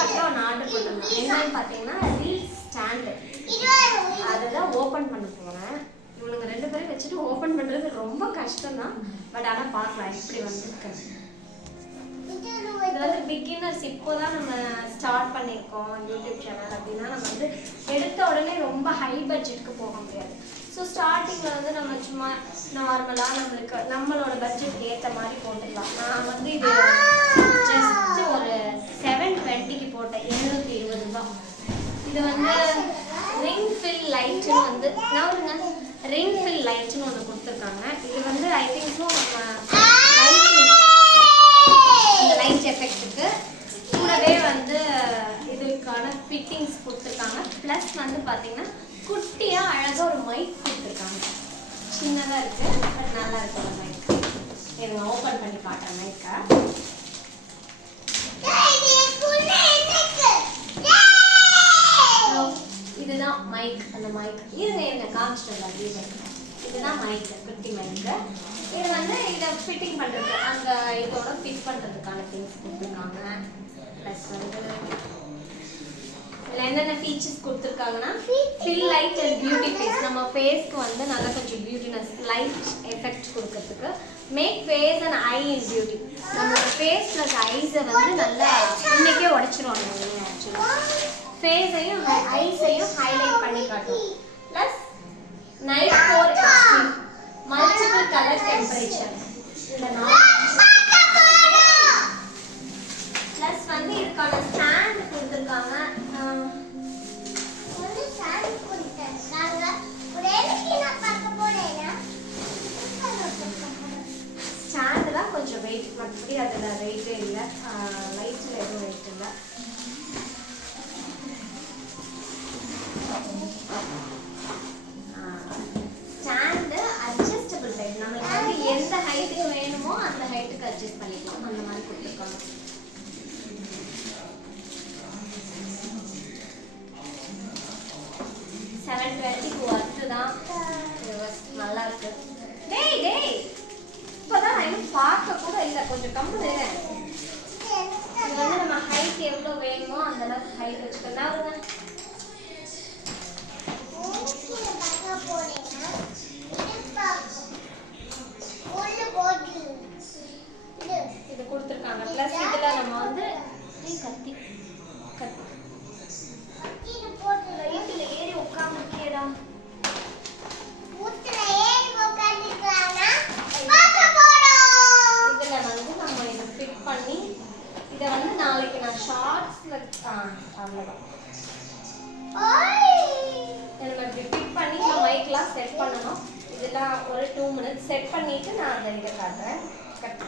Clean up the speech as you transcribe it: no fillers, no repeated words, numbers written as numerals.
ஃப்ளிப்கார்ட்ல ஒன்று ஆர்டர் பண்ணிருந்தோம். என்னன்னு பார்த்தீங்கன்னா ரீல் ஸ்டாண்டு. அதுதான் ஓப்பன் பண்ண போகிறேன். இவனுங்க 2 பேரும் வச்சுட்டு ஓப்பன் பண்ணுறது ரொம்ப கஷ்டம் தான். பட் ஆனால் பார்க்கலாம் எப்படி வந்திருக்கு. இது வந்து பிகினர்ஸ் இப்போ தான் நம்ம ஸ்டார்ட் பண்ணியிருக்கோம் யூடியூப் சேனல் அப்படின்னா நம்ம வந்து எடுத்த உடனே ரொம்ப ஹை பட்ஜெட்டுக்கு போக முடியாது. ஸோ ஸ்டார்டிங்கில் வந்து நம்ம சும்மா நார்மலாக நம்மளோட பட்ஜெட் ஏற்ற மாதிரி போட்டுக்கலாம். நான் வந்து இது ஜஸ்ட் ஒரு 720க்கு போட்டேன், 720 ரூபாய். இது வந்து ரிங் ஃபில் லைட்டுன்னு வந்து நான் ரிங் ஃபில் லைட்டுன்னு ஒன்று கொடுத்துருக்காங்க. இது வந்து ஐ திங்க் ஸோ நம்ம லைட் எஃபெக்ட்டுக்கு கூடவே வந்து இதுக்கான ஃபிட்டிங்ஸ் கொடுத்துருக்காங்க. ப்ளஸ் வந்து பார்த்தீங்கன்னா குட்டியாக அழகாக ஒரு மைக் கொடுத்துருக்காங்க. சின்னதாக இருக்குது பட் நல்லா இருக்குது ஒரு மைக். எனக்கு ஓப்பன் பண்ணி காட்டுறேன் மைக்கை. இதுதான் மைக். அந்த மைக் இருங்க காமிச்சிட்டு இதுதான் மைக்கு, குட்டி மைக்கு. இது வந்து இதை ஃபிட்டிங் பண்ணுறது அங்கே இதோட ஃபிட் பண்ணுறதுக்கான திங்ஸ் கொடுத்துருக்காங்க. ப்ளஸ் வந்து இதில் என்னென்ன ஃபீச்சர்ஸ் கொடுத்துருக்காங்கன்னா fill light and beauty face. நம்ம ஃபேஸ்க்கு வந்து நல்லா கொஞ்சம் பியூட்டினஸ் லைட் எஃபெக்ட் கொடுக்கறதுக்கு make face and eye in beauty. நம்மளோட ஃபேஸ் ப்ளஸ் ஐஸை வந்து நல்லா இன்னைக்கே உடச்சிருவாங்க. ஆக்சுவலாக ஃபேஸையும் ஐஸையும் ஹைலைட் பண்ணி காட்டும். Plus night four extreme multiple colour temperature. Plus வந்து இதுக்கான ஸ்டாண்ட் கொடுத்துருக்காங்க. ஸ்டாண்டு தான் கொஞ்சம் வெயிட், மற்றபடி அதில் வெயிட்டே இல்லை. லைட்டில் எதுவும் வெயிட் இல்லை. Stand adjustable type. நம்மளுக்கு வந்து எந்த ஹைட்டுக்கு வேணுமோ அந்த ஹைட்டுக்கு அட்ஜஸ்ட் பண்ணிக்கலாம். அந்த மாதிரி கொடுத்துருக்காங்க. $720 ஒர்த்து தான். நல்லா இருக்கு. டேய் இப்போதான் நான் இன்னும் பார்க்க கூட இல்லை, கொஞ்சம் கம்மி. இது வந்து நம்ம ஹைட் எவ்வளோ வேணுமோ அந்த அளவுக்கு ஹைட் வச்சுக்கலாம். இது கொடுத்துருக்காங்க. ப்ளஸ் இதில் நம்ம வந்து கத்தி லைட்டில் ஏறி உட்காந்துருக்கேடா. இதில் வந்து நம்ம இதை ஃபிட் பண்ணி இதை வந்து நாளைக்கு நான் ஷார்ட்ஸில் அவ்வளோதான் நம்ம இப்படி ஃபிட் பண்ணி நான் மைக்லாம் செட் பண்ணணும். இதெல்லாம் ஒரு 2 minutes செட் பண்ணிவிட்டு நான் அந்த இதை காட்டுறேன். கட்